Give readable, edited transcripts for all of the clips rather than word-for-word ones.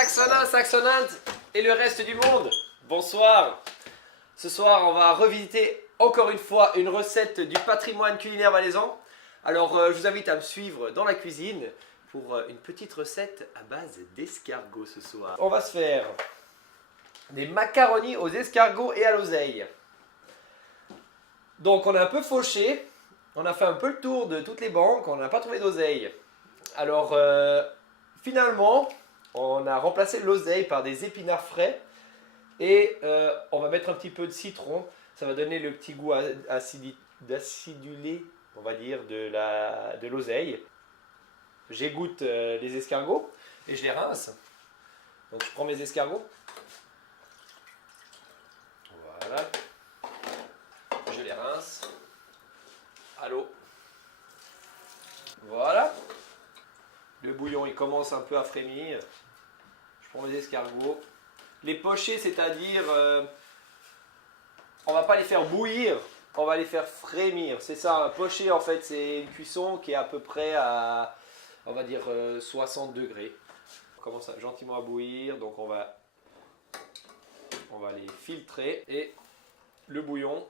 Saxonin, Saxoninte et le reste du monde, bonsoir. Ce soir, on va revisiter encore une fois une recette du patrimoine culinaire valaisan. Alors, je vous invite à me suivre dans la cuisine pour une petite recette à base d'escargots ce soir. On va se faire des macaronis aux escargots et à l'oseille. Donc, on a un peu fauché, on a fait un peu le tour de toutes les banques, on n'a pas trouvé d'oseille. Alors, finalement, on a remplacé l'oseille par des épinards frais et on va mettre un petit peu de citron. Ça va donner le petit goût d'acidulé, on va dire, de l'oseille. J'égoutte les escargots et je les rince. Donc je prends mes escargots. Voilà. Je les rince à l'eau. Voilà. Le bouillon il commence un peu à frémir. Je prends mes escargots. Les pocher, c'est-à-dire, on va pas les faire bouillir, on va les faire frémir. C'est ça, un pocher en fait, c'est une cuisson qui est à peu près à, on va dire, 60 degrés. On commence gentiment à bouillir, donc on va les filtrer. Et le bouillon,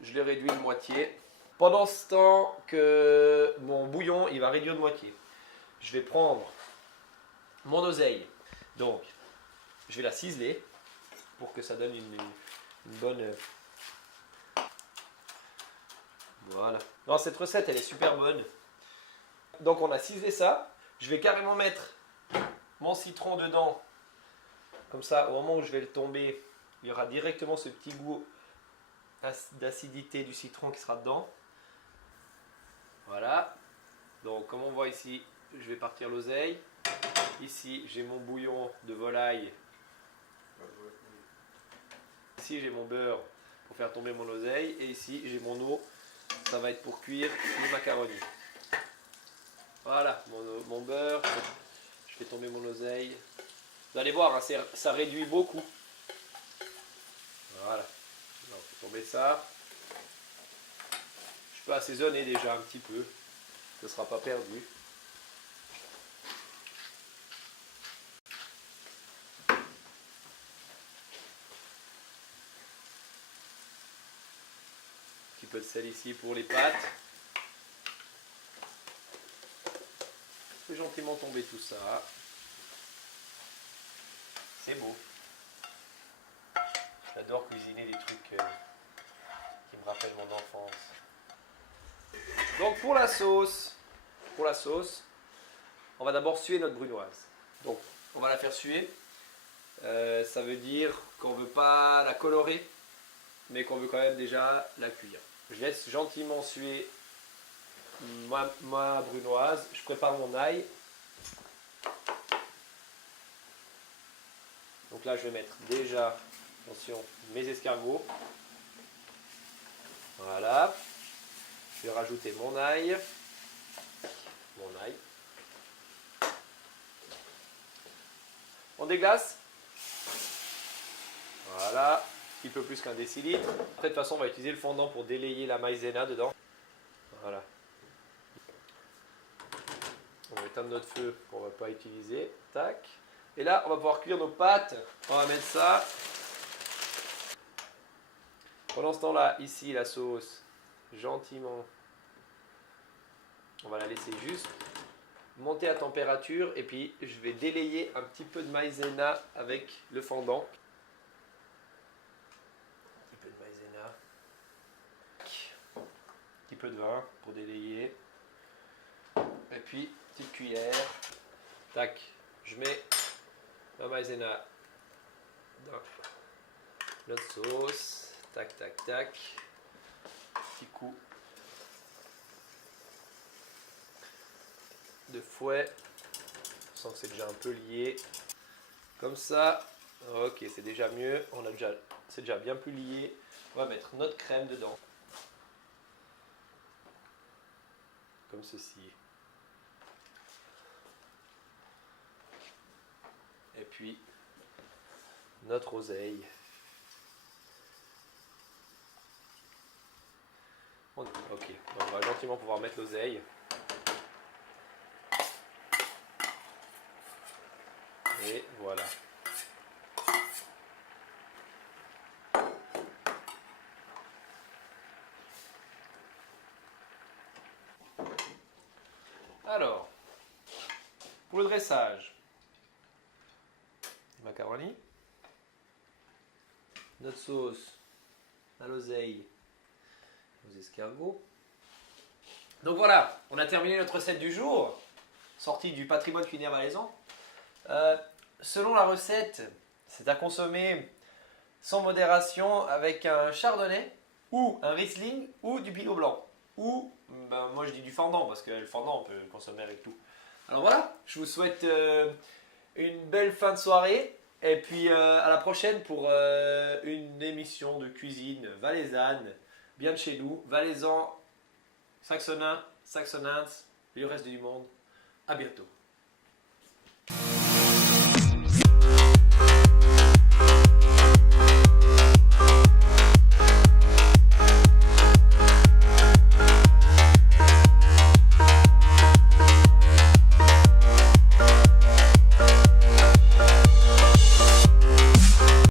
je le réduis de moitié. Pendant ce temps que mon bouillon, il va réduire de moitié, je vais prendre mon oseille. Donc, je vais la ciseler pour que ça donne une bonne... Voilà. Non, cette recette, elle est super bonne. Donc, on a ciselé ça. Je vais carrément mettre mon citron dedans. Comme ça, au moment où je vais le tomber, il y aura directement ce petit goût d'acidité du citron qui sera dedans. Voilà. Donc, comme on voit ici, je vais partir l'oseille. Ici, j'ai mon bouillon de volaille. Ici, j'ai mon beurre pour faire tomber mon oseille. Et ici, j'ai mon eau. Ça va être pour cuire les macaronis. Voilà, mon beurre. Je fais tomber mon oseille. Vous allez voir, hein, ça réduit beaucoup. Voilà. On fait tomber ça. Je peux assaisonner déjà un petit peu. Ce ne sera pas perdu. Un peu de sel ici pour les pâtes. Je fais gentiment tomber tout ça. C'est beau. J'adore cuisiner des trucs qui me rappellent mon enfance. Donc pour la sauce, on va d'abord suer notre brunoise. Donc on va la faire suer. Ça veut dire qu'on ne veut pas la colorer, mais qu'on veut quand même déjà la cuire. Je laisse gentiment suer ma brunoise. Je prépare mon ail. Donc là, je vais mettre déjà, attention, mes escargots. Voilà. Je vais rajouter mon ail. On déglace. Voilà. Un petit peu plus qu'un décilitre. Après, de toute façon, on va utiliser le fondant pour délayer la maïzena dedans. Voilà. On va éteindre notre feu qu'on ne va pas utiliser. Tac. Et là, on va pouvoir cuire nos pâtes. On va mettre ça. Pendant ce temps-là, ici, la sauce, gentiment, on va la laisser juste monter à température. Et puis, je vais délayer un petit peu de maïzena avec le fondant. Un petit peu de maïzena. Un petit peu de vin pour délayer. Et puis, petite cuillère. Tac. Je mets la maïzena dans notre sauce. Tac, tac, tac. Petit coup de fouet. Je sens que c'est déjà un peu lié. Comme ça. Ok, c'est déjà mieux. C'est déjà bien plus lié. On va mettre notre crème dedans. Comme ceci. Et puis notre oseille. Ok, on va gentiment pouvoir mettre l'oseille. Et voilà. Alors, pour le dressage, macaroni, notre sauce à l'oseille, aux escargots. Donc voilà, on a terminé notre recette du jour, sortie du patrimoine culinaire valaisan. Selon la recette, c'est à consommer sans modération avec un chardonnay ou un riesling ou du pinot blanc. Ou, moi je dis du fendant parce que le fendant on peut le consommer avec tout. Alors voilà, je vous souhaite une belle fin de soirée et puis à la prochaine pour une émission de cuisine valaisanne, bien de chez nous, valaisans, saxonins, saxonins et le reste du monde. À bientôt.